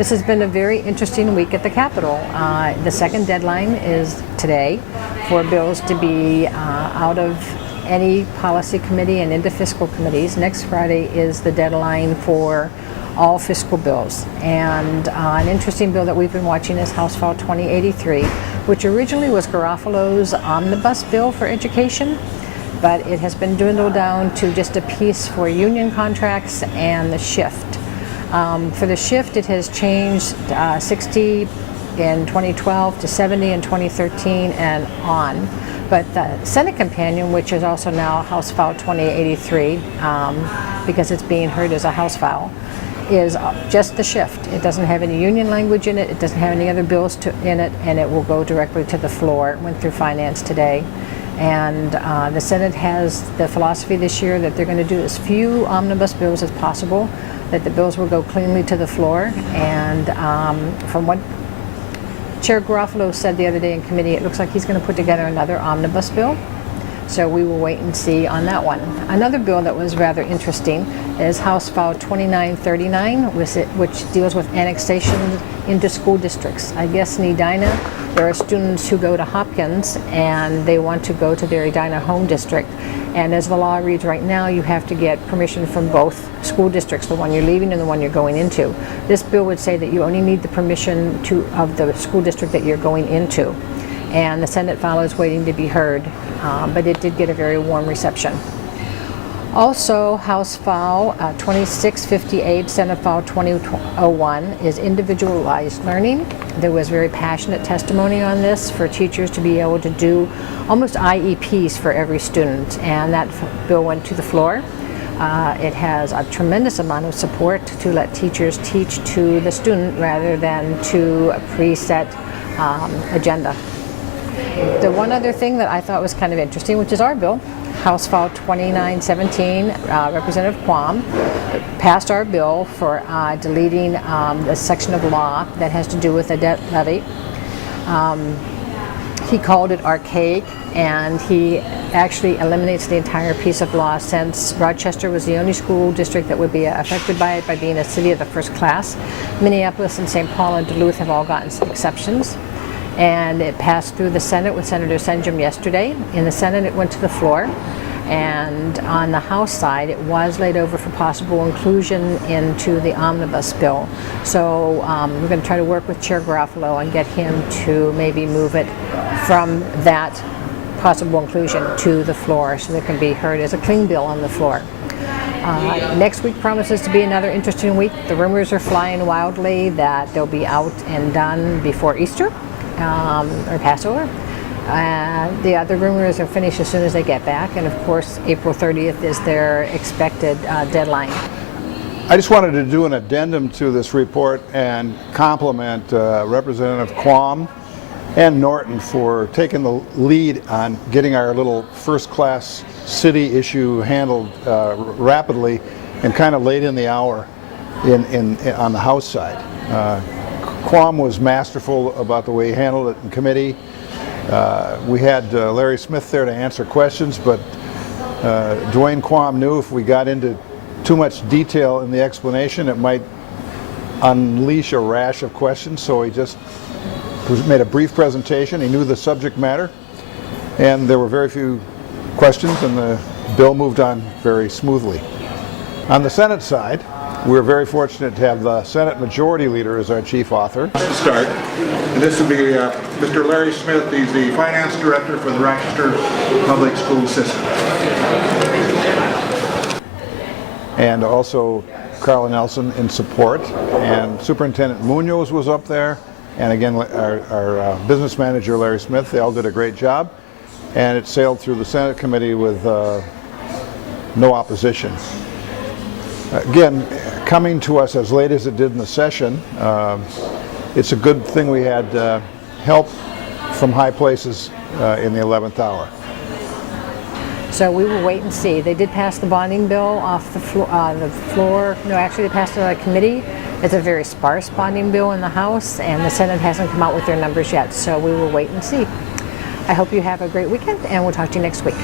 This has been a very interesting week at the Capitol. The second deadline is today for bills to be out of any policy committee and into fiscal committees. Next Friday is the deadline for all fiscal bills. And an interesting bill that we've been watching is House File 2083, which originally was Garofalo's omnibus bill for education, but it has been dwindled down to just a piece for union contracts and the shift. For the shift, it has changed 60 in 2012 to 70 in 2013 and on. But the Senate companion, which is also now House File 2083, because it's being heard as a House file, is just the shift. It doesn't have any union language in it, it doesn't have any other bills in it, and it will go directly to the floor. It went through Finance today. And the Senate has the philosophy this year that they're going to do as few omnibus bills as possible, that the bills will go cleanly to the floor. And from what Chair Garofalo said the other day in committee, it looks like he's going to put together another omnibus bill. So we will wait and see on that one. Another bill that was rather interesting is House File 2939, which deals with annexation into school districts. I guess in Edina, there are students who go to Hopkins and they want to go to their Edina home district. And as the law reads right now, you have to get permission from both school districts, the one you're leaving and the one you're going into. This bill would say that you only need the permission of the school district that you're going into. And the Senate file is waiting to be heard, but it did get a very warm reception. Also, House File 2658, Senate File 2001 is individualized learning. There was very passionate testimony on this for teachers to be able to do almost IEPs for every student, and that bill went to the floor. It has a tremendous amount of support to let teachers teach to the student rather than to a preset agenda. The one other thing that I thought was kind of interesting, which is our bill, House File 2917, Representative Quam passed our bill for deleting the section of law that has to do with the debt levy. He called it archaic, and he actually eliminates the entire piece of law, since Rochester was the only school district that would be affected by it by being a city of the first class. Minneapolis and St. Paul and Duluth have all gotten exceptions. And it passed through the Senate with Senator Senjum yesterday. In the Senate, it went to the floor. And on the House side, it was laid over for possible inclusion into the omnibus bill. So we're going to try to work with Chair Garofalo and get him to maybe move it from that possible inclusion to the floor so that it can be heard as a clean bill on the floor. Next week promises to be another interesting week. The rumors are flying wildly that they'll be out and done before Easter. Or Passover. The other rumors are finished as soon as they get back, and of course April 30th is their expected deadline. I just wanted to do an addendum to this report and compliment Representative Quam and Norton for taking the lead on getting our little first-class city issue handled rapidly and kind of late in the hour on the House side. Quam was masterful about the way he handled it in committee. We had Larry Smith there to answer questions, but Dwayne Quam knew if we got into too much detail in the explanation, it might unleash a rash of questions, so he just made a brief presentation. He knew the subject matter, and there were very few questions, and the bill moved on very smoothly. On the Senate side, we're very fortunate to have the Senate Majority Leader as our chief author. To start, and this will be Mr. Larry Smith. He's the Finance Director for the Rochester Public School System. And also Carla Nelson in support. And Superintendent Munoz was up there. And again, our business manager, Larry Smith. They all did a great job. And it sailed through the Senate committee with no opposition. Again, coming to us as late as it did in the session, it's a good thing we had help from high places in the 11th hour. So we will wait and see. They did pass the bonding bill off the floor. No, actually they passed it on a committee. It's a very sparse bonding bill in the House, and the Senate hasn't come out with their numbers yet, so we will wait and see. I hope you have a great weekend, and we'll talk to you next week.